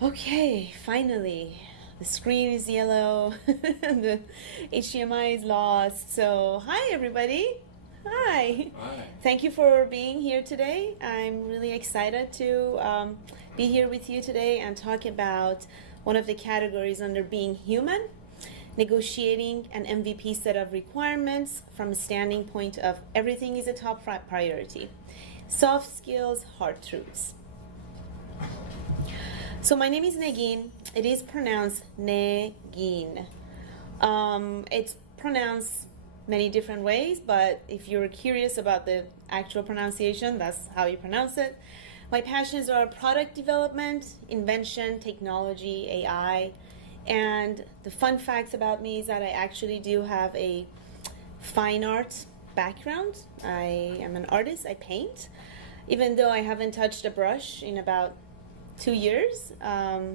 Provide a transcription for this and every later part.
Okay, finally. The screen is yellow, the HDMI is lost. So, hi everybody. Hi. Hi. Thank you for being here today. I'm really excited to be here with you today and talk about one of the categories under being human, negotiating an MVP set of requirements from a standing point of everything is a top priority. Soft skills, hard truths. So my name is Negin. It is pronounced Negin. It's pronounced many different ways, but if you're curious about the actual pronunciation, that's how you pronounce it. My passions are product development, invention, technology, AI, and the fun facts about me is that I actually do have a fine art background. I am an artist, I paint, even though I haven't touched a brush in about 2 years,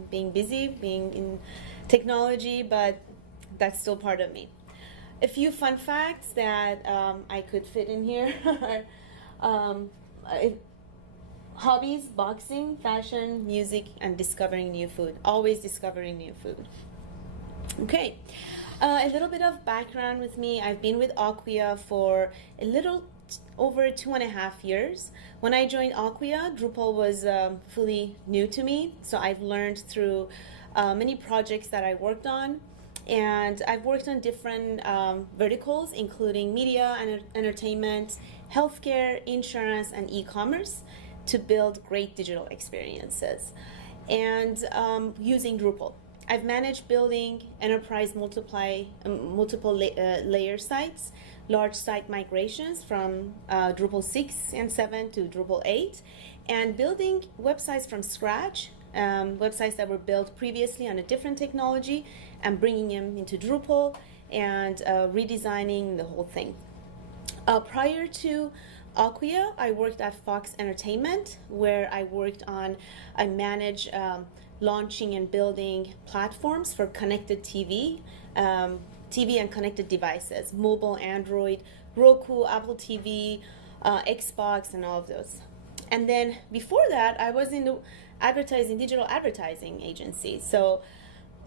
being busy, being in technology, but that's still part of me. A few fun facts that I could fit in here are hobbies, boxing, fashion, music, and discovering new food. Always discovering new food. Okay, a little bit of background with me. I've been with Acquia for a little over 2.5 years. When I joined Acquia, Drupal was fully new to me, so I've learned through many projects that I worked on, and I've worked on different verticals, including media and entertainment, healthcare, insurance, and e-commerce, to build great digital experiences, and using Drupal. I've managed building enterprise multiple layer sites, large site migrations from Drupal 6 and 7 to Drupal 8, and building websites from scratch, websites that were built previously on a different technology, and bringing them into Drupal and redesigning the whole thing. Prior to Acquia, I worked at Fox Entertainment, where I manage launching and building platforms for connected TV and connected devices, mobile, Android, Roku, Apple TV, Xbox, and all of those. And then before that, I was in the digital advertising agency. So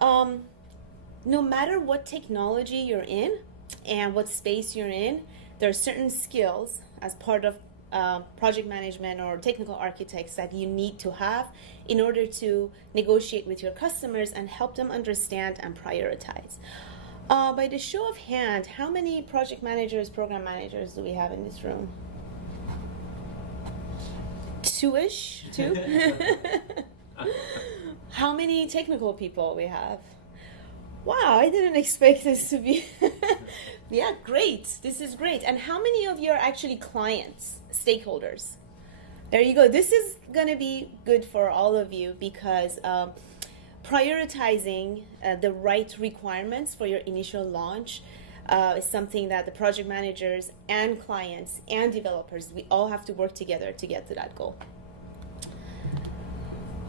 no matter what technology you're in and what space you're in, there are certain skills as part of project management or technical architects that you need to have in order to negotiate with your customers and help them understand and prioritize. By the show of hand, how many project managers, program managers do we have in this room? Two-ish? Two? How many technical people we have? Wow, I didn't expect this to be... Yeah, great. This is great. And how many of you are actually clients, stakeholders? There you go. This is going to be good for all of you because prioritizing the right requirements for your initial launch is something that the project managers and clients and developers, we all have to work together to get to that goal.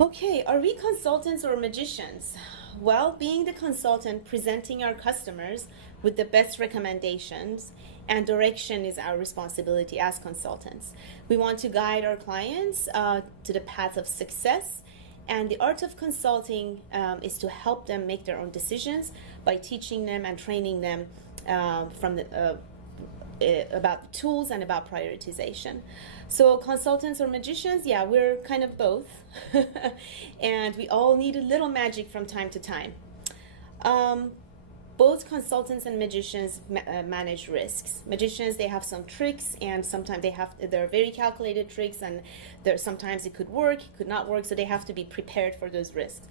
Okay, are we consultants or magicians? Well, being the consultant, presenting our customers with the best recommendations and direction is our responsibility as consultants. We want to guide our clients to the path of success, and the art of consulting is to help them make their own decisions by teaching them and training them about the tools and about prioritization. So consultants or magicians, yeah, we're kind of both. And we all need a little magic from time to time. Both consultants and magicians manage risks. Magicians, they have some tricks, and sometimes they're very calculated tricks, and sometimes it could work, it could not work, so they have to be prepared for those risks.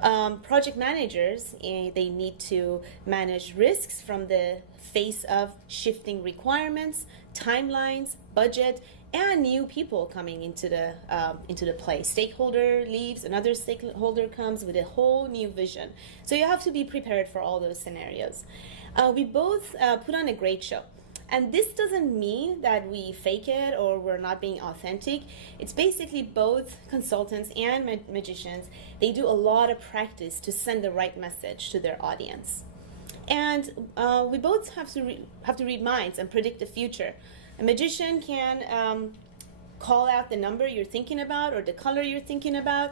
Project managers, they need to manage risks from the face of shifting requirements, timelines, budget, and new people coming into the play. Stakeholder leaves, another stakeholder comes with a whole new vision. So you have to be prepared for all those scenarios. We both put on a great show. And this doesn't mean that we fake it or we're not being authentic. It's basically both consultants and magicians. They do a lot of practice to send the right message to their audience. And we both have to read minds and predict the future. A magician can call out the number you're thinking about or the color you're thinking about.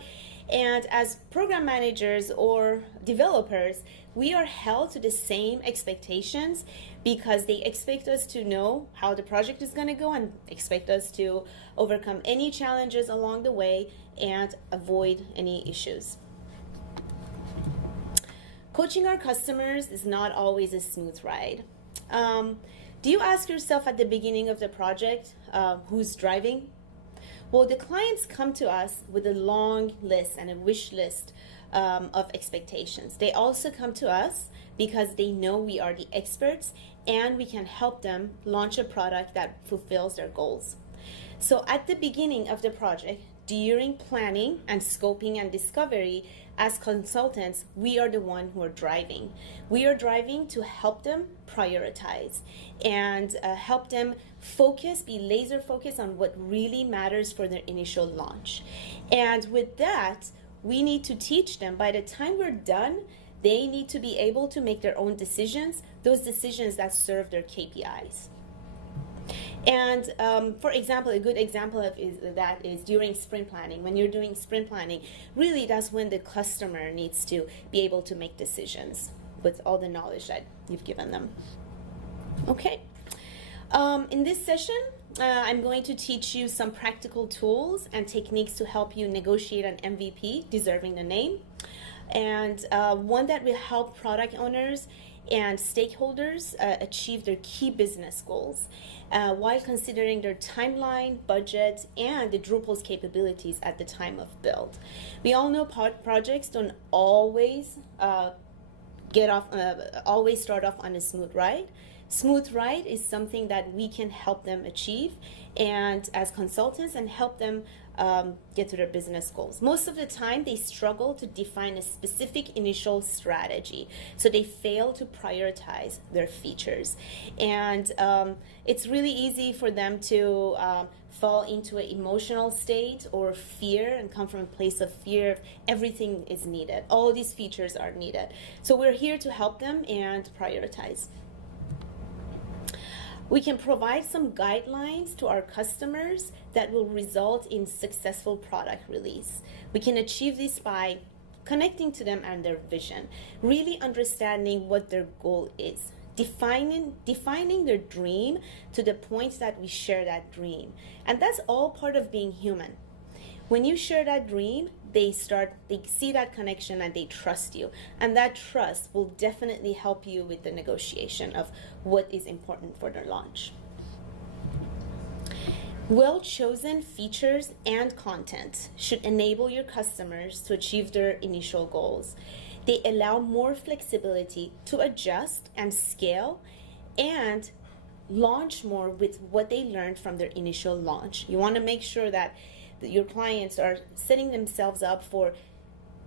And as program managers or developers, we are held to the same expectations because they expect us to know how the project is going to go and expect us to overcome any challenges along the way and avoid any issues. Coaching our customers is not always a smooth ride. Do you ask yourself at the beginning of the project, who's driving? Well, the clients come to us with a long list and a wish list of expectations. They also come to us because they know we are the experts and we can help them launch a product that fulfills their goals. So at the beginning of the project, during planning and scoping and discovery, as consultants, we are the one who are driving. We are driving to help them prioritize and help them focus, be laser focused on what really matters for their initial launch. And with that, we need to teach them by the time we're done, they need to be able to make their own decisions, those decisions that serve their KPIs. And for example, a good example of that is during sprint planning. When you're doing sprint planning, really that's when the customer needs to be able to make decisions with all the knowledge that you've given them. Okay. In this session, I'm going to teach you some practical tools and techniques to help you negotiate an MVP, deserving the name, and one that will help product owners and stakeholders achieve their key business goals while considering their timeline, budget, and the Drupal's capabilities at the time of build. We all know projects don't always always start off on a smooth ride. Smooth ride is something that we can help them achieve, and as consultants, and help them get to their business goals. Most of the time, they struggle to define a specific initial strategy, so they fail to prioritize their features. And it's really easy for them to fall into an emotional state or fear and come from a place of fear of everything is needed. All these features are needed. So we're here to help them and prioritize. We can provide some guidelines to our customers that will result in successful product release. We can achieve this by connecting to them and their vision, really understanding what their goal is, defining their dream to the point that we share that dream. And that's all part of being human. When you share that dream, they see that connection and they trust you. And that trust will definitely help you with the negotiation of what is important for their launch. Well-chosen features and content should enable your customers to achieve their initial goals. They allow more flexibility to adjust and scale and launch more with what they learned from their initial launch. You want to make sure that your clients are setting themselves up for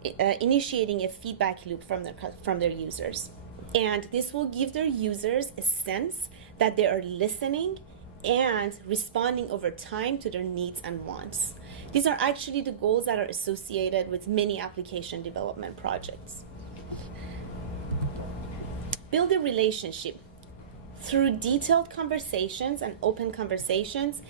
initiating a feedback loop from their users. And this will give their users a sense that they are listening and responding over time to their needs and wants. These are actually the goals that are associated with many application development projects. Build a relationship. Through detailed conversations and open conversations,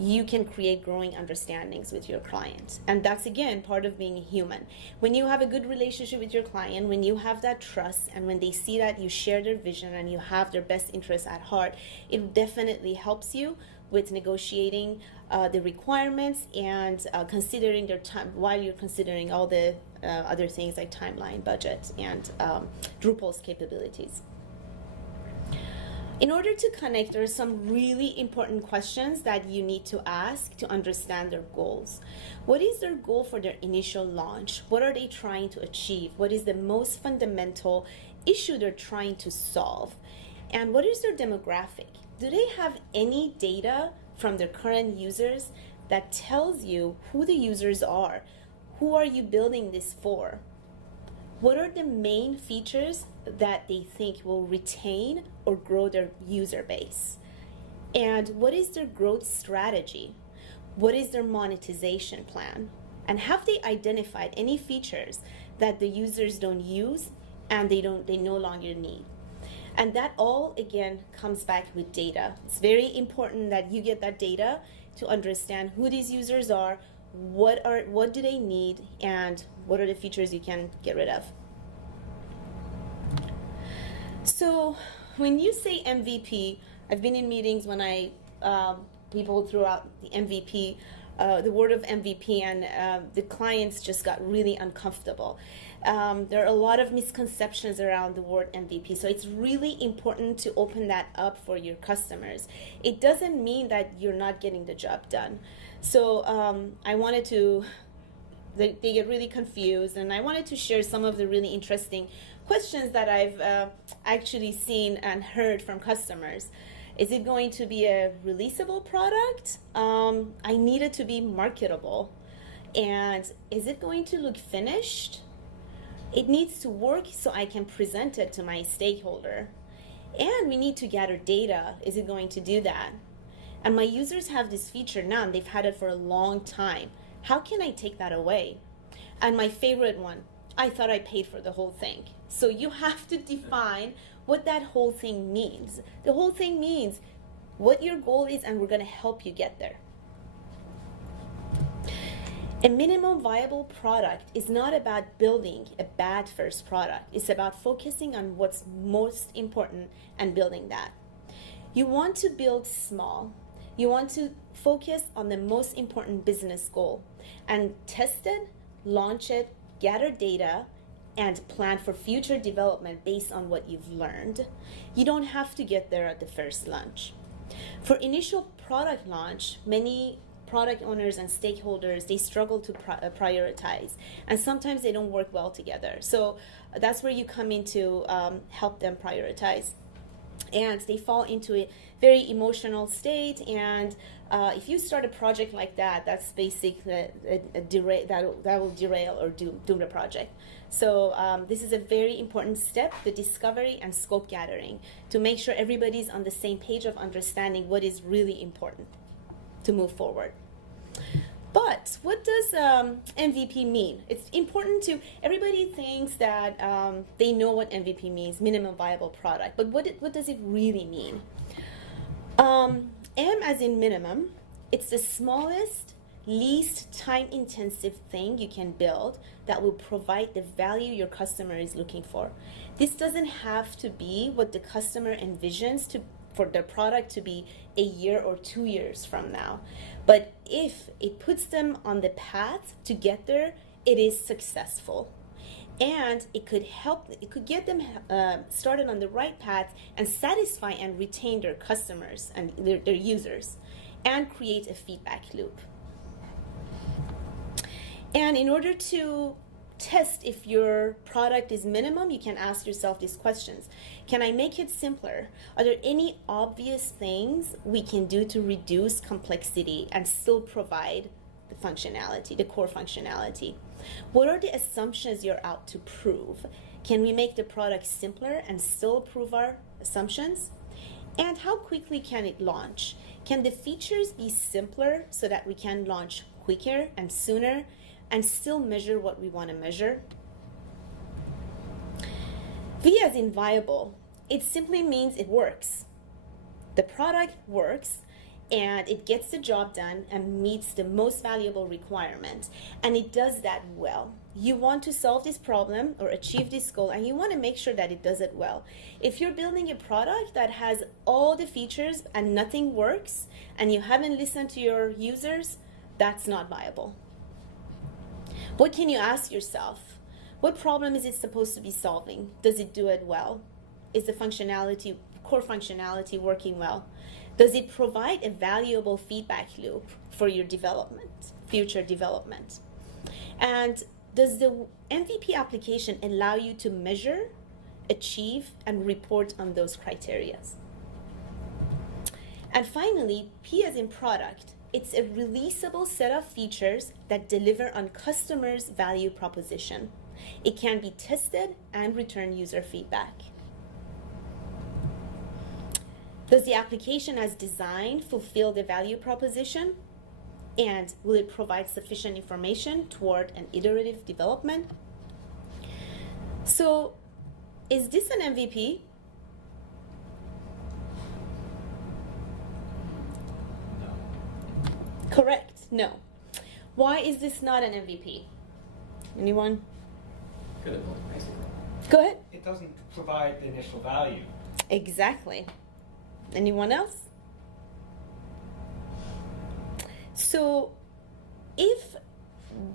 you can create growing understandings with your client. And that's, again, part of being human. When you have a good relationship with your client, when you have that trust, and when they see that you share their vision and you have their best interests at heart, it definitely helps you with negotiating the requirements and considering their time while you're considering all the other things like timeline, budget, and Drupal's capabilities. In order to connect, there are some really important questions that you need to ask to understand their goals. What is their goal for their initial launch? What are they trying to achieve? What is the most fundamental issue they're trying to solve? And what is their demographic? Do they have any data from their current users that tells you who the users are? Who are you building this for? What are the main features that they think will retain or grow their user base? And what is their growth strategy? What is their monetization plan? And have they identified any features that the users don't use and they no longer need? And that all, again, comes back with data. It's very important that you get that data to understand who these users are, what do they need, and what are the features you can get rid of. So when you say MVP, I've been in meetings when people threw out the MVP, the word of MVP, and the clients just got really uncomfortable. There are a lot of misconceptions around the word MVP, so it's really important to open that up for your customers. It doesn't mean that you're not getting the job done. So I wanted to, they get really confused, and I wanted to share some of the really interesting questions that I've actually seen and heard from customers. Is it going to be a releasable product? I need it to be marketable. And is it going to look finished? It needs to work so I can present it to my stakeholder. And we need to gather data. Is it going to do that? And my users have this feature now, and they've had it for a long time. How can I take that away? And my favorite one, I thought I paid for the whole thing. So you have to define what that whole thing means. The whole thing means what your goal is, and we're going to help you get there. A minimum viable product is not about building a bad first product. It's about focusing on what's most important and building that. You want to build small. You want to focus on the most important business goal and test it, launch it, gather data, and plan for future development based on what you've learned. You don't have to get there at the first launch. For initial product launch, many product owners and stakeholders, they struggle to prioritize, and sometimes they don't work well together. So that's where you come in to help them prioritize. And they fall into a very emotional state, and if you start a project like that, that's basically that will derail or doom the project. So this is a very important step, the discovery and scope gathering, to make sure everybody's on the same page of understanding what is really important to move forward. But what does MVP mean? It's important to, everybody thinks that they know what MVP means, minimum viable product, but what does it really mean? M as in minimum, it's the smallest, least time-intensive thing you can build that will provide the value your customer is looking for. This doesn't have to be what the customer envisions for their product to be a year or 2 years from now. But if it puts them on the path to get there, it is successful. And it could get them started on the right path and satisfy and retain their customers and their users, and create a feedback loop. And in order to test if your product is minimum, you can ask yourself these questions. Can I make it simpler? Are there any obvious things we can do to reduce complexity and still provide the functionality, the core functionality? What are the assumptions you're out to prove? Can we make the product simpler and still prove our assumptions? And how quickly can it launch? Can the features be simpler so that we can launch quicker and sooner and still measure what we want to measure? V as in viable. It simply means it works. The product works and it gets the job done and meets the most valuable requirement, and it does that well. You want to solve this problem or achieve this goal, and you want to make sure that it does it well. If you're building a product that has all the features and nothing works, and you haven't listened to your users, that's not viable. What can you ask yourself? What problem is it supposed to be solving? Does it do it well? Is the functionality, core functionality, working well? Does it provide a valuable feedback loop for your development, future development? And does the MVP application allow you to measure, achieve, and report on those criteria? And finally, P as in product. It's a releasable set of features that deliver on customers' value proposition. It can be tested and return user feedback. Does the application as designed fulfill the value proposition? And will it provide sufficient information toward an iterative development? So, is this an MVP? Correct. No. Why is this not an MVP? Anyone? Go ahead. It doesn't provide the initial value. Exactly. Anyone else? So if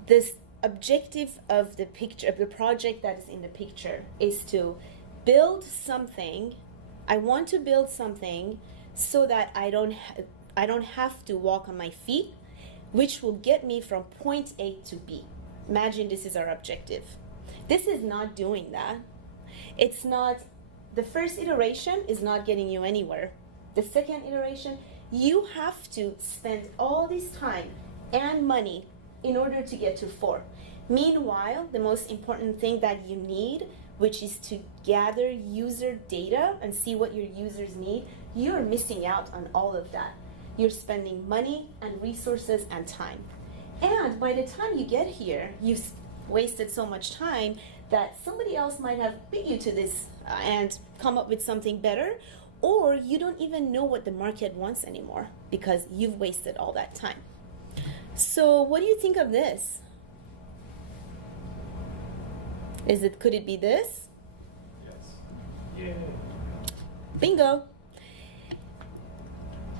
this objective of the picture, of the project that is in the picture, is to build something, I want to build something so that I don't have to walk on my feet, which will get me from point A to B. Imagine this is our objective. This is not doing that. It's not, the first iteration is not getting you anywhere. The second iteration, you have to spend all this time and money in order to get to 4. Meanwhile, the most important thing that you need, which is to gather user data and see what your users need, you're missing out on all of that. You're spending money and resources and time. And by the time you get here, you've wasted so much time that somebody else might have beat you to this and come up with something better, or you don't even know what the market wants anymore because you've wasted all that time. So what do you think of this? Could it be this? Yes. Yeah. Bingo.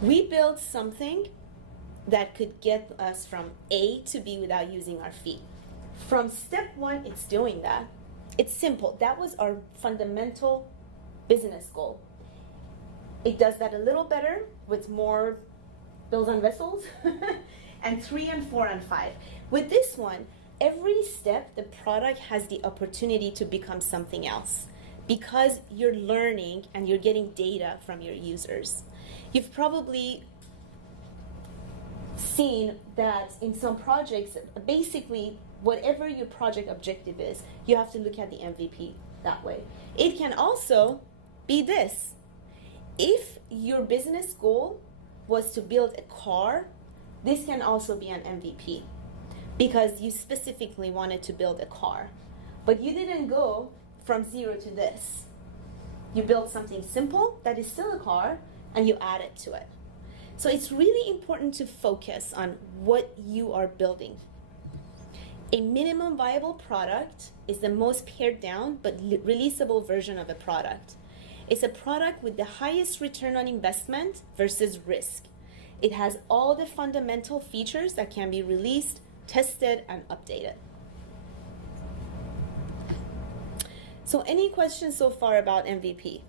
We built something that could get us from A to B without using our feet. From step 1, it's doing that. It's simple. That was our fundamental business goal. It does that a little better with more bells and whistles, and 3 and 4 and 5. With this one, every step, the product has the opportunity to become something else because you're learning and you're getting data from your users. You've probably seen that in some projects, basically, whatever your project objective is, you have to look at the MVP that way. It can also be this. If your business goal was to build a car, this can also be an MVP because you specifically wanted to build a car. But you didn't go from 0 to this. You built something simple that is still a car and you added to it. So it's really important to focus on what you are building. A minimum viable product is the most pared down but releasable version of a product. It's a product with the highest return on investment versus risk. It has all the fundamental features that can be released, tested, and updated. So any questions so far about MVP?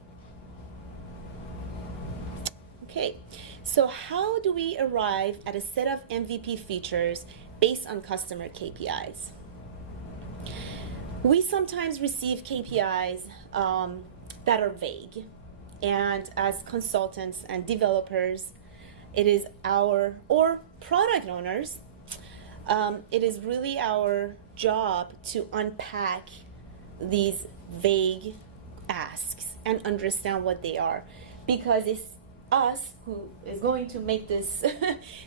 Okay, so how do we arrive at a set of MVP features based on customer KPIs? We sometimes receive KPIs that are vague, and as consultants and developers, it is or product owners, it is really our job to unpack these vague asks and understand what they are, because it's us who is going to make this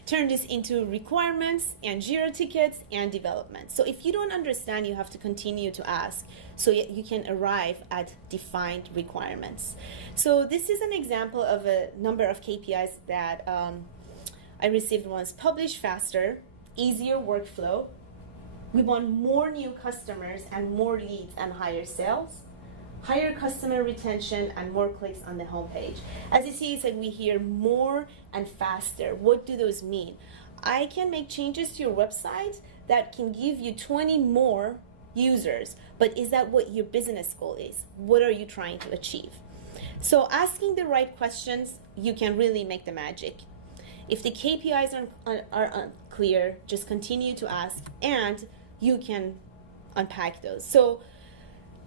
turn this into requirements and Jira tickets and development. So if you don't understand, you have to continue to ask so you can arrive at defined requirements. So this is an example of a number of KPIs that I received once. Publish faster, easier workflow. We want more new customers and more leads and higher sales. Higher customer retention and more clicks on the homepage. As you see, it's like we hear more and faster. What do those mean? I can make changes to your website that can give you 20 more users, but is that what your business goal is? What are you trying to achieve? So asking the right questions, you can really make the magic. If the KPIs are unclear, just continue to ask and you can unpack those. So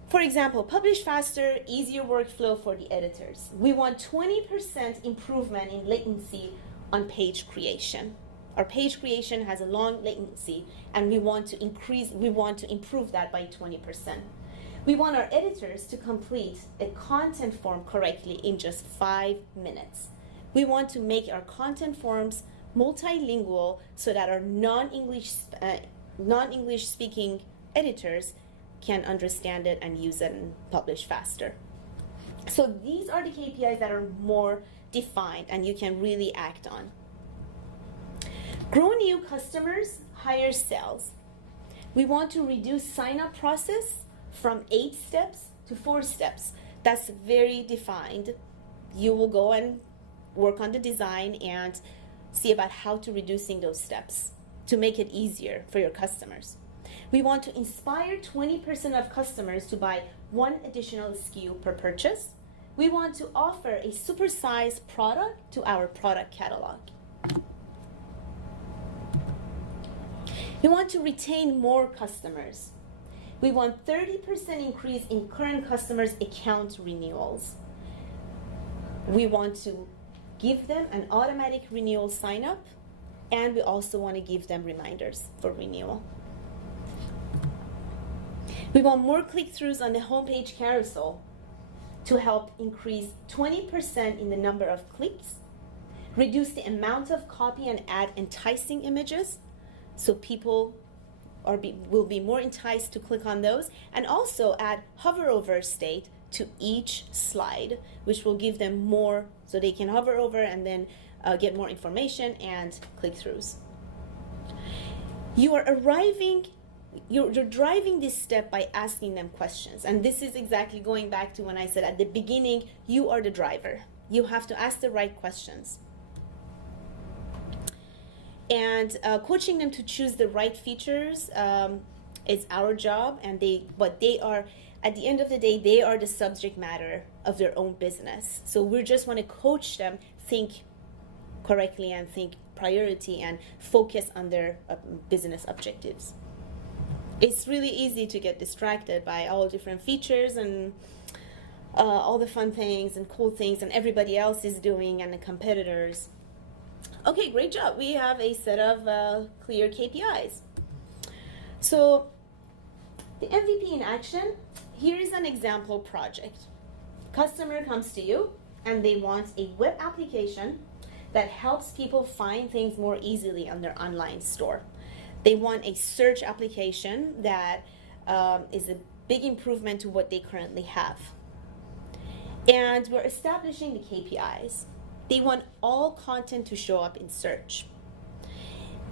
for example, publish faster, easier workflow for the editors. We want 20% improvement in latency on page creation. Our page creation has a long latency and we want to improve that by 20%. We want our editors to complete a content form correctly in just 5 minutes. We want to make our content forms multilingual so that our non-English speaking editors can understand it and use it and publish faster. So these are the KPIs that are more defined and you can really act on. Grow new customers, higher sales. We want to reduce sign-up process from 8 steps to 4 steps. That's very defined. You will go and work on the design and see about how to reducing those steps to make it easier for your customers. We want to inspire 20% of customers to buy 1 additional SKU per purchase. We want to offer a supersized product to our product catalog. We want to retain more customers. We want 30% increase in current customers' account renewals. We want to give them an automatic renewal sign up, and we also want to give them reminders for renewal. We want more click-throughs on the homepage carousel to help increase 20% in the number of clicks, reduce the amount of copy and add enticing images so people will be more enticed to click on those, and also add hover over state to each slide, which will give them more so they can hover over and then get more information and click-throughs. You're driving this step by asking them questions, and this is exactly going back to when I said at the beginning, you are the driver. You have to ask the right questions. And coaching them to choose the right features is our job, but they are, at the end of the day, they are the subject matter of their own business. So we just want to coach them, think correctly and think priority and focus on their business objectives. It's really easy to get distracted by all different features and all the fun things and cool things and everybody else is doing and the competitors. Okay, great job. We have a set of clear KPIs. So the MVP in action, here is an example project. Customer comes to you and they want a web application that helps people find things more easily on their online store. They want a search application that is a big improvement to what they currently have. And we're establishing the KPIs. They want all content to show up in search.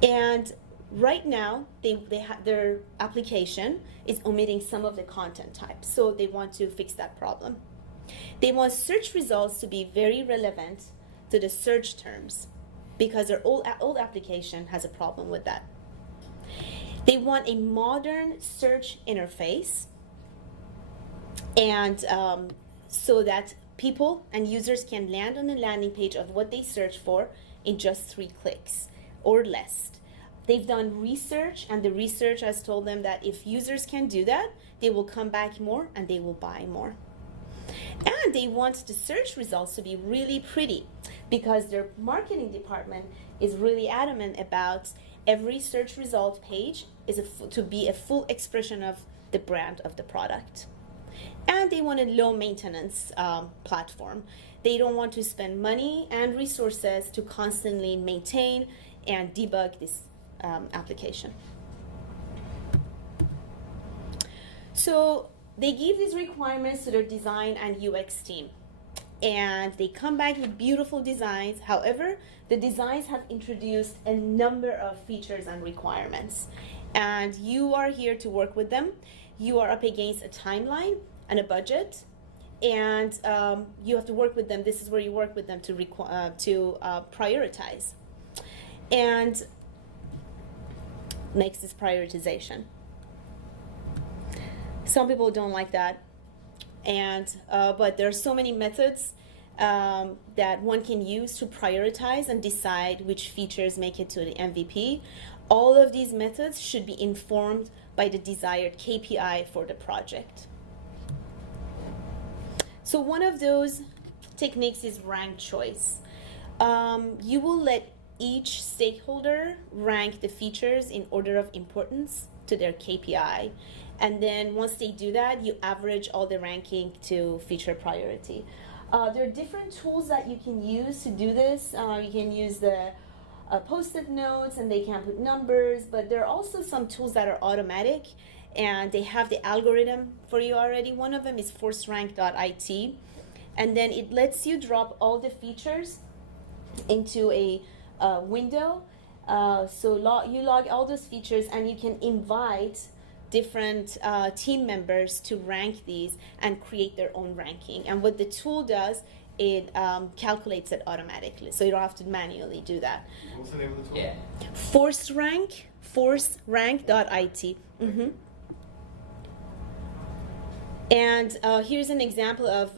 And right now, their application is omitting some of the content types, so they want to fix that problem. They want search results to be very relevant to the search terms because their old application has a problem with that. They want a modern search interface, and so that people and users can land on the landing page of what they search for in just 3 clicks or less. They've done research, and the research has told them that if users can do that, they will come back more and they will buy more. And they want the search results to be really pretty because their marketing department is really adamant about every search result page is to be a full expression of the brand of the product. And they want a low maintenance platform. They don't want to spend money and resources to constantly maintain and debug this application. So they give these requirements to their design and UX team, and they come back with beautiful designs. However, the designs have introduced a number of features and requirements, and you are here to work with them. You are up against a timeline and a budget, and you have to work with them. This is where you work with them to prioritize. And next is prioritization. Some people don't like that, and but there are so many methods that one can use to prioritize and decide which features make it to the MVP. All of these methods should be informed by the desired KPI for the project. So one of those techniques is rank choice. You will let each stakeholder rank the features in order of importance to their KPI. And then once they do that, you average all the ranking to feature priority. There are different tools that you can use to do this. You can use the post-it notes, and they can put numbers, but there are also some tools that are automatic, and they have the algorithm for you already. One of them is forcerank.it, and then it lets you drop all the features into a window You log all those features, and you can invite different team members to rank these and create their own ranking. And what the tool does, it calculates it automatically, so you don't have to manually do that. What's the name of the tool? Yeah. ForceRank.it. And here's an example of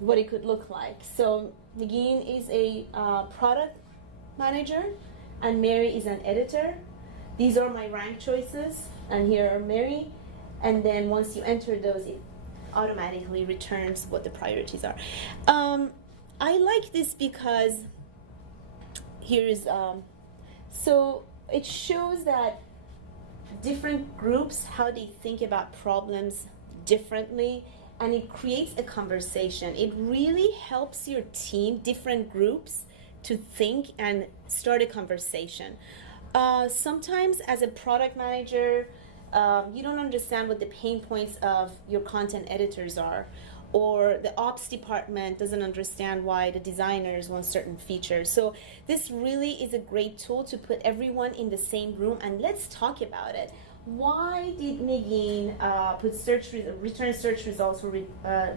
what it could look like. So Negin is a product manager, and Mary is an editor. These are my rank choices, and here are Mary. And then once you enter those, it automatically returns what the priorities are. I like this because here is, so it shows that different groups, how they think about problems differently, and it creates a conversation. It really helps your team, different groups, to think and start a conversation. Sometimes as a product manager, you don't understand what the pain points of your content editors are, or the ops department doesn't understand why the designers want certain features. So this really is a great tool to put everyone in the same room, and let's talk about it. Why did Negin put return search results for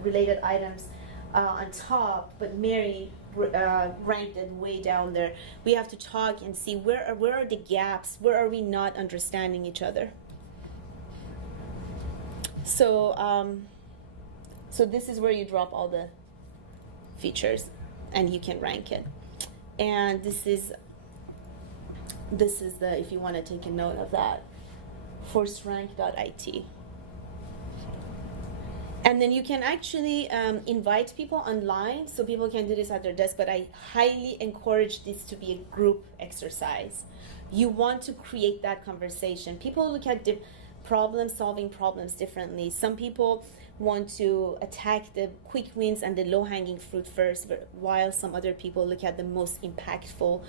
related items on top, but Mary ranked it way down there? We have to talk and see where are the gaps, where are we not understanding each other. So so this is where you drop all the features, and you can rank it. And this is the, if you want to take a note of that, ForceRank.it. And then you can actually invite people online, so people can do this at their desk, but I highly encourage this to be a group exercise. You want to create that conversation. People look at solving problems differently. Some people want to attack the quick wins and the low-hanging fruit first, while some other people look at the most impactful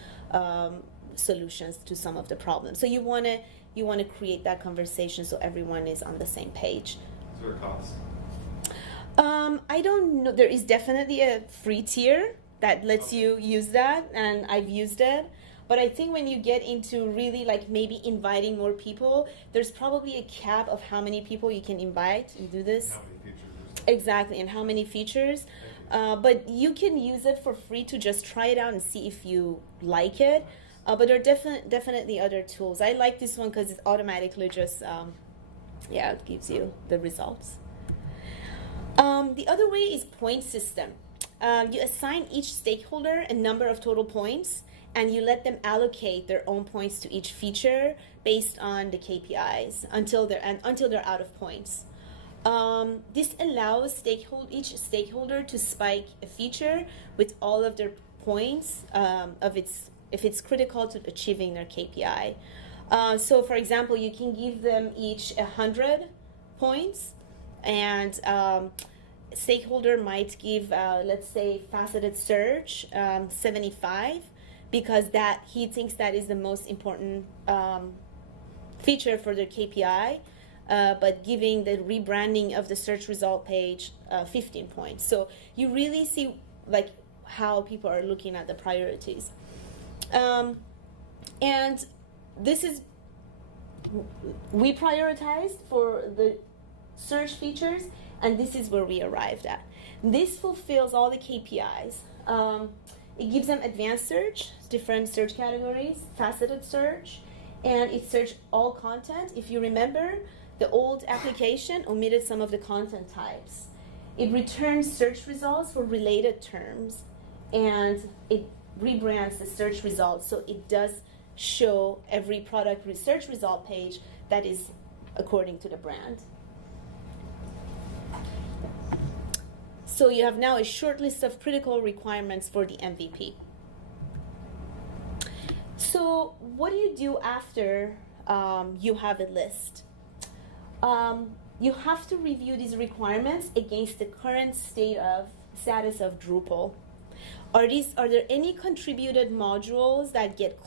solutions to some of the problems. So you want to create that conversation so everyone is on the same page. Is there a cost? I don't know. There is definitely a free tier that lets you use that, and I've used it. But I think when you get into really like maybe inviting more people, there's probably a cap of how many people you can invite and do this. How many features is Exactly, and how many features. But you can use it for free to just try it out and see if you like it. But there are definitely other tools. I like this one because it automatically just, it gives you the results. The other way is point system. You assign each stakeholder a number of total points, and you let them allocate their own points to each feature based on the KPIs until they're out of points. This allows each stakeholder to spike a feature with all of their points if it's critical to achieving their KPI. So, for example, you can give them each 100 points, and stakeholder might give, let's say, faceted search 75, because that he thinks that is the most important feature for their KPI, but giving the rebranding of the search result page 15 points. So you really see like how people are looking at the priorities. And this is, we prioritized for the search features, and this is where we arrived at. This fulfills all the KPIs. It gives them advanced search, different search categories, faceted search, and it searched all content. If you remember, the old application omitted some of the content types. It returns search results for related terms, and it rebrands the search results, so it does show every product search result page that is according to the brand. So you have now a short list of critical requirements for the MVP. So what do you do after you have a list? You have to review these requirements against the current status of Drupal. Are there any contributed modules that get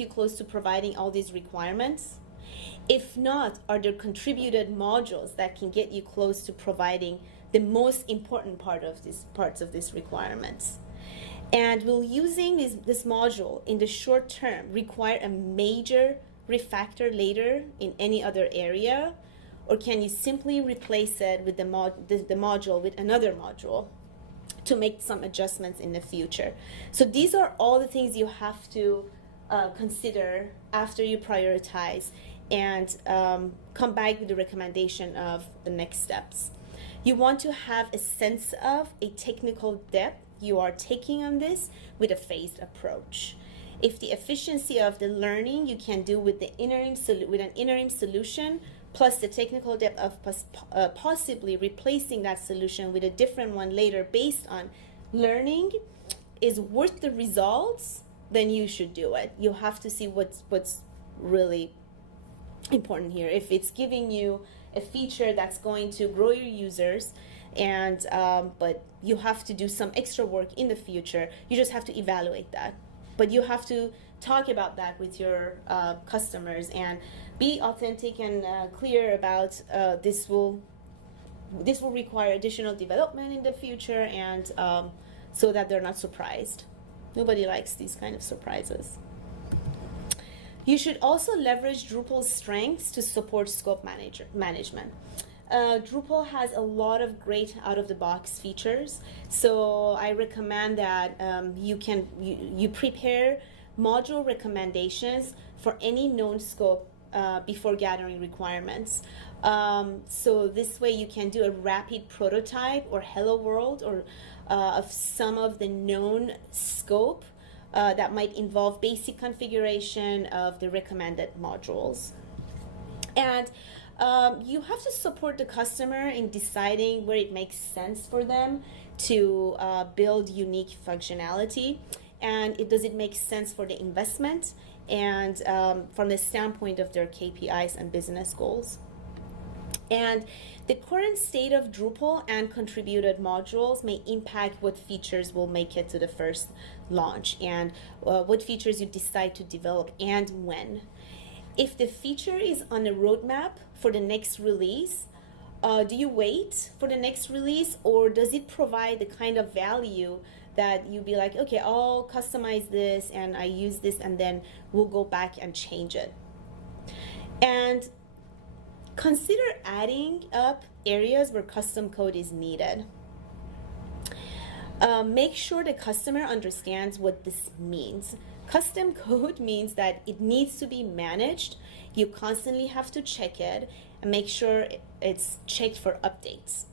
you close to providing all these requirements? If not, are there contributed modules that can get you close to providing the most important parts of these requirements? And will using this module in the short term require a major refactor later in any other area? Or can you simply replace it with the module with another module to make some adjustments in the future? So these are all the things you have to consider after you prioritize and come back with the recommendation of the next steps. You want to have a sense of a technical depth you are taking on this with a phased approach. If the efficiency of the learning you can do with an interim solution plus the technical depth of possibly replacing that solution with a different one later based on learning is worth the results, then you should do it. You have to see what's really important here. If it's giving you a feature that's going to grow your users, and but you have to do some extra work in the future, you just have to evaluate that. But you have to talk about that with your customers and be authentic and clear about this will require additional development in the future, and so that they're not surprised. Nobody likes these kind of surprises. You should also leverage Drupal's strengths to support scope management. Drupal has a lot of great out-of-the-box features, so I recommend that you prepare module recommendations for any known scope before gathering requirements. So this way you can do a rapid prototype or hello world or of some of the known scope that might involve basic configuration of the recommended modules. And you have to support the customer in deciding where it makes sense for them to build unique functionality, and does it make sense for the investment and from the standpoint of their KPIs and business goals. And the current state of Drupal and contributed modules may impact what features will make it to the first launch and what features you decide to develop and when. If the feature is on a roadmap for the next release, do you wait for the next release, or does it provide the kind of value that you be like, okay, I'll customize this and I use this and then we'll go back and change it? And consider adding up areas where custom code is needed. Make sure the customer understands what this means. Custom code means that it needs to be managed. You constantly have to check it and make sure it's checked for updates.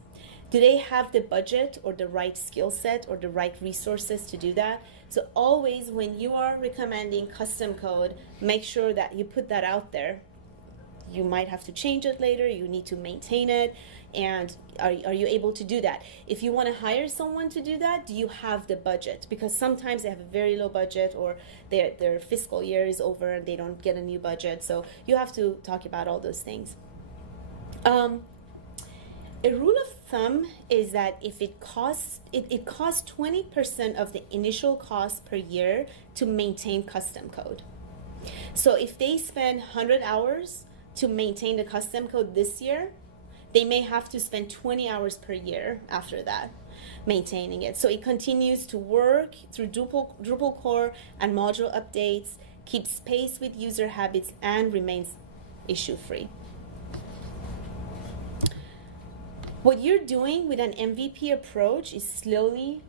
Do they have the budget or the right skill set or the right resources to do that? So always when you are recommending custom code, make sure that you put that out there. You might have to change it later, you need to maintain it, and are you able to do that? If you want to hire someone to do that, do you have the budget? Because sometimes they have a very low budget, or their fiscal year is over and they don't get a new budget, so you have to talk about all those things. A rule of thumb is that if it costs 20% of the initial cost per year to maintain custom code. So if they spend 100 hours to maintain the custom code this year, they may have to spend 20 hours per year after that maintaining it. So it continues to work through Drupal core and module updates, keeps pace with user habits, and remains issue-free. What you're doing with an MVP approach is slowly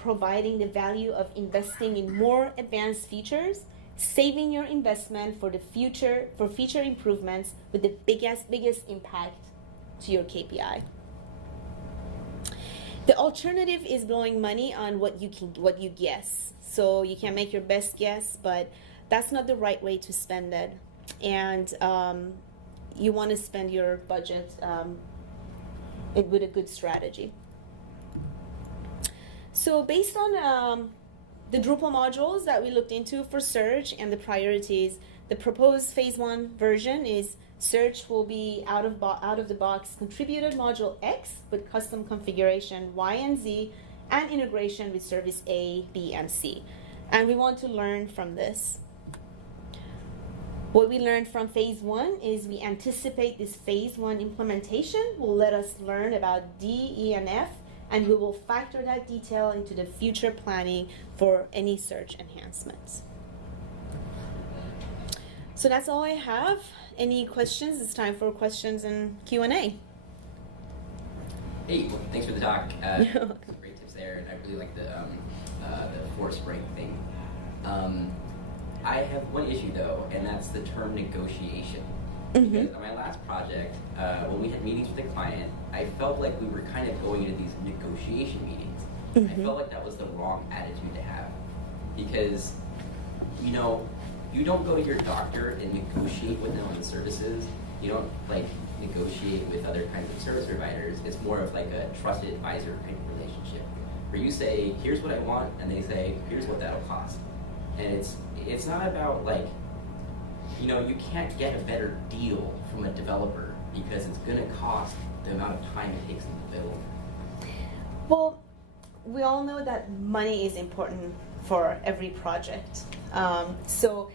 providing the value of investing in more advanced features, saving your investment for the future, for feature improvements with the biggest impact to your KPI. The alternative is blowing money on what you guess. So you can make your best guess, but that's not the right way to spend it. And you want to spend your budget with a good strategy. So based on the Drupal modules that we looked into for search and the priorities, the proposed phase 1 version is search will be out of the box contributed module X with custom configuration Y and Z and integration with service A, B, and C. And we want to learn from this. What we learned from phase 1 is we anticipate this phase 1 implementation will let us learn about D, E, and F and we will factor that detail into the future planning for any search enhancements. So that's all I have. Any questions? It's time for questions and Q&A. Hey, well, thanks for the talk. Some great tips there, and I really like the force break thing. I have one issue though, and that's the term negotiation. Because on my last project, when we had meetings with the client, I felt like we were kind of going into these negotiation meetings. I felt like that was the wrong attitude to have, because you don't go to your doctor and negotiate with them on the services. You don't like negotiate with other kinds of service providers. It's more of like a trusted advisor kind of relationship, where you say, here's what I want, and they say, here's what that'll cost. And it's not about like, you can't get a better deal from a developer because it's gonna cost the amount of time it takes them to build. Well, we all know that money is important for every project. So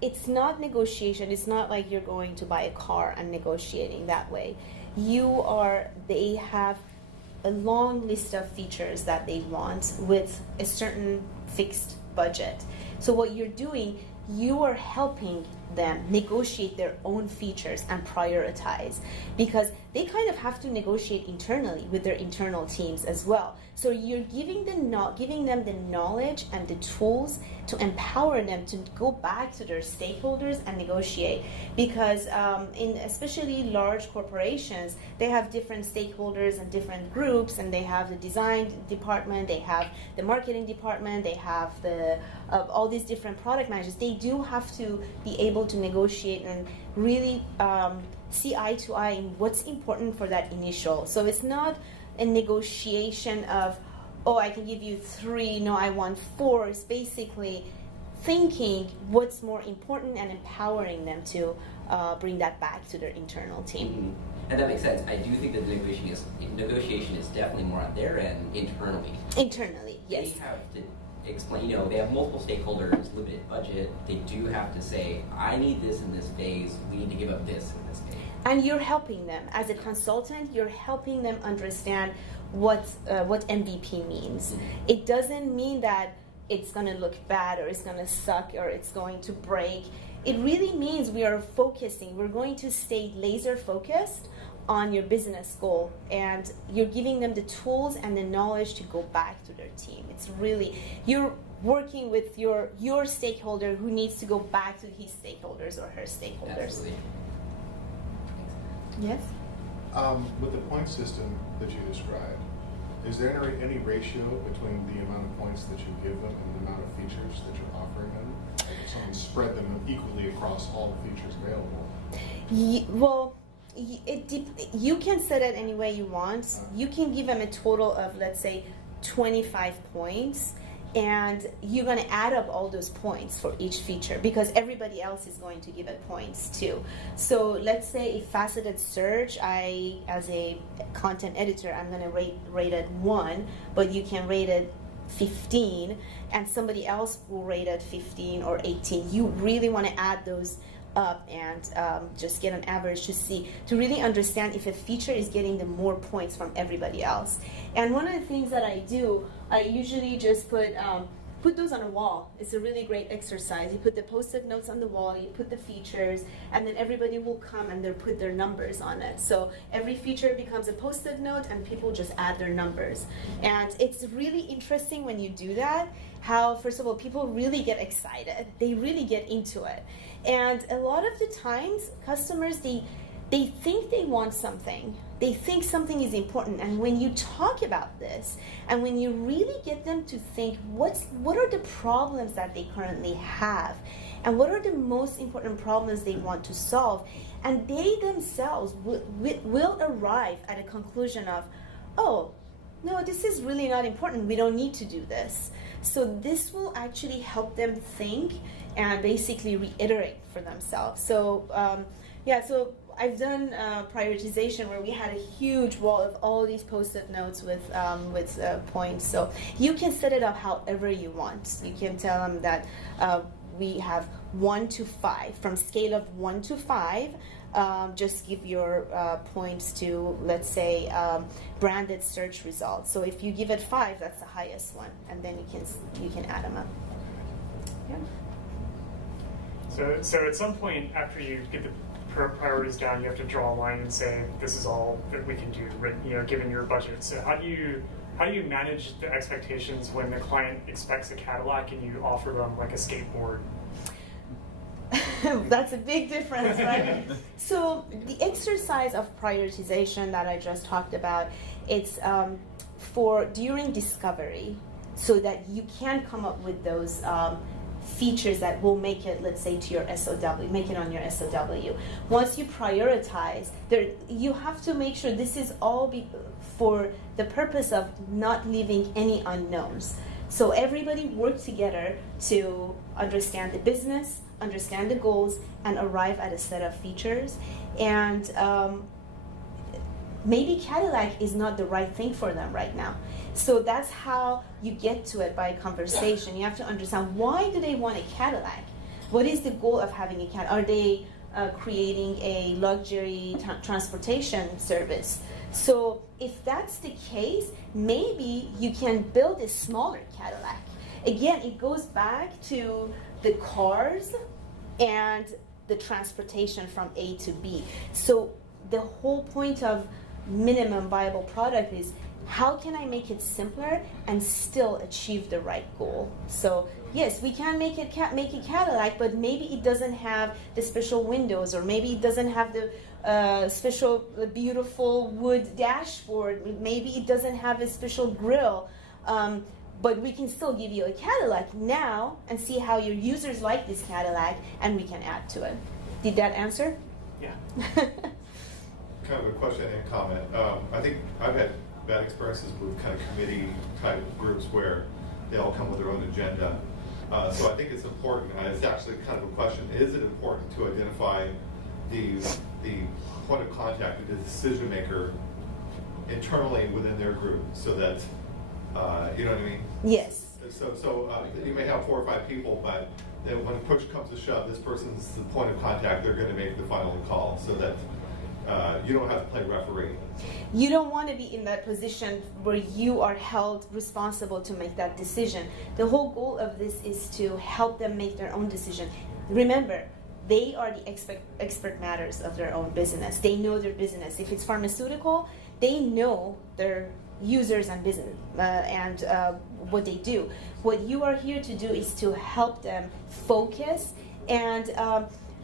it's not negotiation. It's not like you're going to buy a car and negotiating that way. They have a long list of features that they want with a certain fixed budget. So what you're doing, you are helping them negotiate their own features and prioritize, because they kind of have to negotiate internally with their internal teams as well. So you're giving them the knowledge and the tools to empower them to go back to their stakeholders and negotiate, because in especially large corporations, they have different stakeholders and different groups, and they have the design department, they have the marketing department, they have all these different product managers. They do have to be able to negotiate and really see eye to eye in what's important for that initial. So it's not a negotiation of, oh, I can give you 3, no, I want 4. It's basically thinking what's more important and empowering them to bring that back to their internal team. Mm-hmm. And that makes sense. I do think that negotiation is definitely more on their end internally. Internally, yes. They have to explain, they have multiple stakeholders, limited budget. They do have to say, I need this in this phase, we need to give up this in this phase. And you're helping them. As a consultant, you're helping them understand what MVP means. Mm-hmm. It doesn't mean that it's going to look bad or it's going to suck or it's going to break. It really means we are focusing. We're going to stay laser focused on your business goal, and you're giving them the tools and the knowledge to go back to their team. It's really, you're working with your stakeholder who needs to go back to his stakeholders or her stakeholders. Absolutely. Yes? With the point system that you described, is there any ratio between the amount of points that you give them and the amount of features that you're offering them? Like if someone spread them equally across all the features available? You can set it any way you want. You can give them a total of, let's say, 25 points, and you're going to add up all those points for each feature because everybody else is going to give it points too. So let's say a faceted search, as a content editor, I'm going to rate it 1, but you can rate it 15, and somebody else will rate it 15 or 18. You really want to add those up and just get an average to really understand if a feature is getting the more points from everybody else. And one of the things that I do, I usually just put those on a wall. It's a really great exercise. You put the post-it notes on the wall, you put the features, and then everybody will come and they'll put their numbers on it. So every feature becomes a post-it note and people just add their numbers. And it's really interesting when you do that, how, first of all, people really get excited. They really get into it. And a lot of the times, customers, they think they want something. They think something is important. And when you talk about this, and when you really get them to think, what are the problems that they currently have? And what are the most important problems they want to solve? And they themselves will arrive at a conclusion of, oh, no, this is really not important. We don't need to do this. So this will actually help them think and basically reiterate for themselves. So so I've done prioritization where we had a huge wall of all these post-it notes with points. So you can set it up however you want. You can tell them that we have 1 to 5. From scale of 1 to 5, just give your points to, let's say, branded search results. So if you give it 5, that's the highest one, and then you can add them up. Yeah. So at some point after you get the priorities down, you have to draw a line and say this is all that we can do, right? You know, given your budget. So how do you manage the expectations when the client expects a Cadillac and you offer them like a skateboard? That's a big difference, right? So the exercise of prioritization that I just talked about, it's for during discovery, so that you can come up with those features that will make it, let's say, to your SOW, make it on your SOW. Once you prioritize, you have to make sure this is all for the purpose of not leaving any unknowns. So everybody work together to understand the business, understand the goals, and arrive at a set of features. And maybe Cadillac is not the right thing for them right now. So that's how you get to it, by conversation. You have to understand, why do they want a Cadillac? What is the goal of having a Cadillac? Are they creating a luxury transportation service? So if that's the case, maybe you can build a smaller Cadillac. Again, it goes back to the cars and the transportation from A to B. So the whole point of minimum viable product is, how can I make it simpler and still achieve the right goal? So yes, we can make a Cadillac, but maybe it doesn't have the special windows, or maybe it doesn't have the special beautiful wood dashboard. Maybe it doesn't have a special grille. But we can still give you a Cadillac now and see how your users like this Cadillac, and we can add to it. Did that answer? Yeah. Kind of a question and comment. I think I've had bad experiences with kind of committee type groups where they all come with their own agenda. So I think it's important, and it's actually kind of a question, is it important to identify the point of contact, the decision maker internally within their group, so that, you know what I mean? Yes. So you may have 4 or 5 people, but then when push comes to shove, this person's the point of contact, they're going to make the final call, so that you don't have to play referee. You don't want to be in that position where you are held responsible to make that decision. The whole goal of this is to help them make their own decision. Remember, they are the expert matters of their own business. They know their business. If it's pharmaceutical, they know their users and business and what they do. What you are here to do is to help them focus, and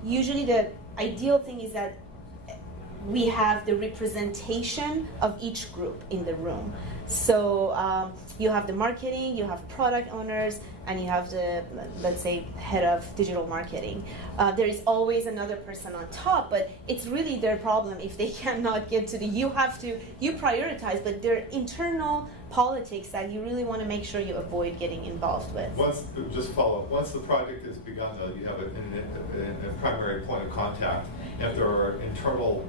usually the ideal thing is that we have the representation of each group in the room. So you have the marketing, you have product owners, and you have the, let's say, head of digital marketing. There is always another person on top, but it's really their problem if they cannot get to you prioritize, but there are internal politics that you really want to make sure you avoid getting involved with. Just follow up, once the project is begun, though, you have a primary point of contact. If there are internal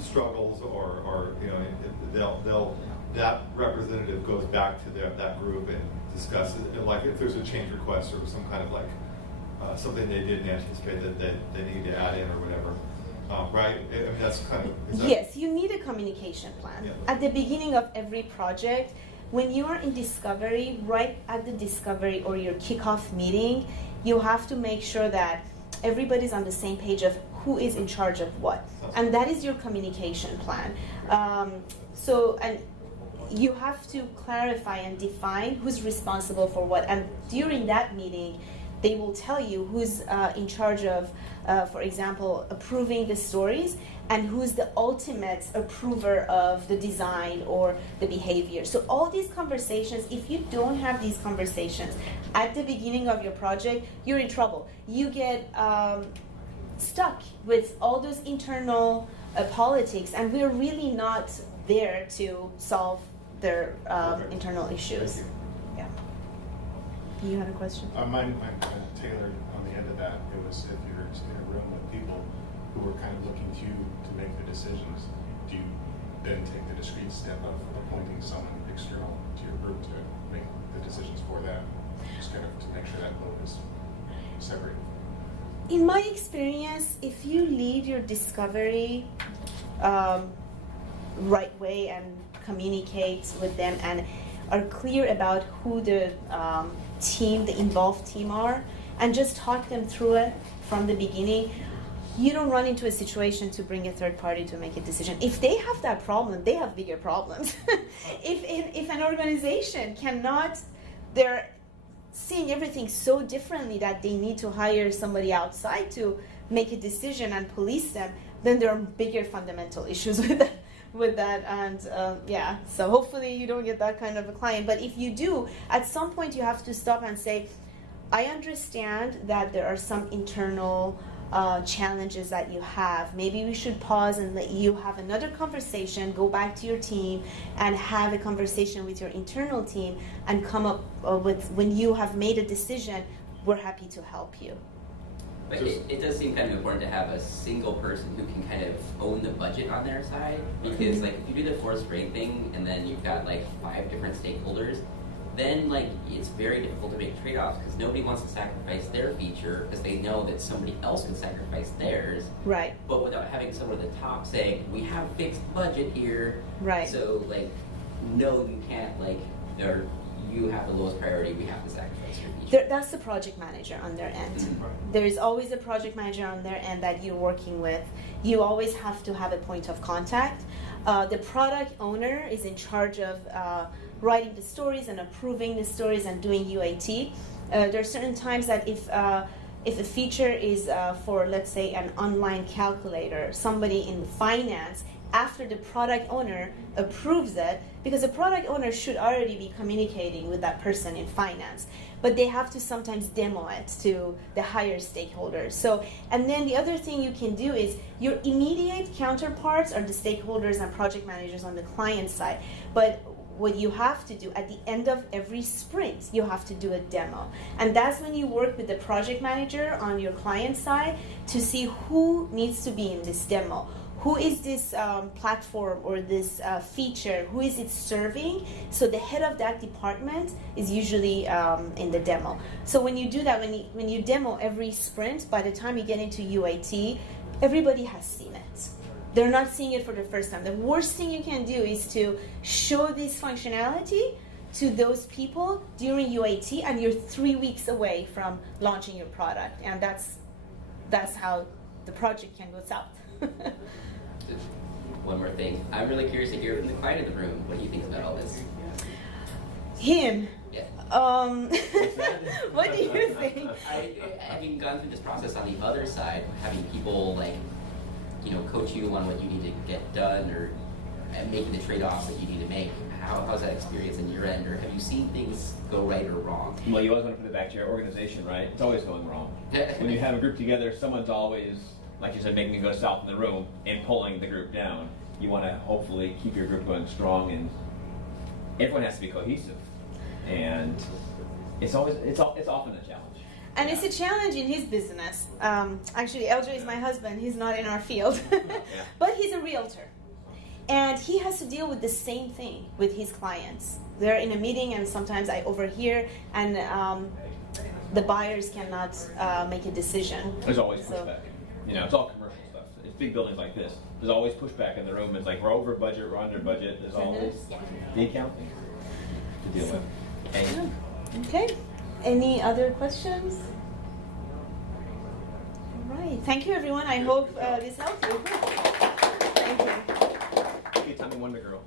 struggles or you know, that representative goes back to that group and discusses it, like if there's a change request or some kind of like something they didn't anticipate that they need to add in or whatever, right? I mean, that's kind of... Yes, you need a communication plan. Yeah. At the beginning of every project, when you are in discovery, right at the discovery or your kickoff meeting, you have to make sure that everybody's on the same page of who is in charge of what. And that is your communication plan. And you have to clarify and define who's responsible for what. And during that meeting, they will tell you who's in charge of, for example, approving the stories, and who's the ultimate approver of the design or the behavior. So all these conversations, if you don't have these conversations at the beginning of your project, you're in trouble. You get stuck with all those internal politics, and we're really not there to solve their internal issues. Yeah. You had a question? Mine kind of tailored on the end of that. It was, if you're in a room with people who are kind of looking to you to make the decisions, do you then take the discrete step of appointing someone external to your group to make the decisions for them? Just kind of to make sure that load is separated. In my experience, if you lead your discovery right way and communicate with them and are clear about who the team, the involved team are, and just talk them through it from the beginning, you don't run into a situation to bring a third party to make a decision. If they have that problem, they have bigger problems. if an organization cannot, they're seeing everything so differently that they need to hire somebody outside to make a decision and police them, then there are bigger fundamental issues with that. And yeah, so hopefully you don't get that kind of a client. But if you do, at some point you have to stop and say, I understand that there are some internal challenges that you have. Maybe we should pause and let you have another conversation, go back to your team and have a conversation with your internal team and come up with, when you have made a decision, we're happy to help you. But it does seem kind of important to have a single person who can kind of own the budget on their side, because like if you do the forced rate thing and then you've got like 5 different stakeholders, then like it's very difficult to make trade-offs because nobody wants to sacrifice their feature because they know that somebody else can sacrifice theirs. Right. But without having someone at the top saying, we have a fixed budget here. Right. So like, no, you can't like, or you have the lowest priority, we have to sacrifice your feature. That's the project manager on their end. Mhm. There is always a project manager on their end that you're working with. You always have to have a point of contact. The product owner is in charge of writing the stories and approving the stories and doing UAT. There are certain times that if a feature is for, let's say, an online calculator, somebody in finance, after the product owner approves it, because the product owner should already be communicating with that person in finance, but they have to sometimes demo it to the higher stakeholders. So, and then the other thing you can do is your immediate counterparts are the stakeholders and project managers on the client side, but what you have to do at the end of every sprint, you have to do a demo. And that's when you work with the project manager on your client side to see who needs to be in this demo. Who is this platform or this feature? Who is it serving? So the head of that department is usually in the demo. So when you do that, when you demo every sprint, by the time you get into UAT, everybody has seen it. They're not seeing it for the first time. The worst thing you can do is to show this functionality to those people during UAT, and you're 3 weeks away from launching your product, and that's how the project can go south. Just one more thing. I'm really curious to hear from the client in the room. What do you think about all this? Him. Yeah. What do you think? Having gone through this process on the other side, having people like, coach you on what you need to get done or making the trade-offs that you need to make. How's that experience in your end, or have you seen things go right or wrong? Well, you always want to put it back to your organization, right? It's always going wrong. When you have a group together, someone's always, like you said, making it go south in the room and pulling the group down. You want to hopefully keep your group going strong, and everyone has to be cohesive. And it's often a challenge. And it's a challenge in his business. Actually, LJ is my husband. He's not in our field, but he's a realtor. And he has to deal with the same thing with his clients. They're in a meeting, and sometimes I overhear, and the buyers cannot make a decision. There's always pushback. It's all commercial stuff. It's big buildings like this. There's always pushback in the room. It's like we're over budget, we're under budget. There's always the accounting to deal with. And Okay. Any other questions? All right. Thank you, everyone. I hope this helped you. Thank you. Good time to Wonder Girl.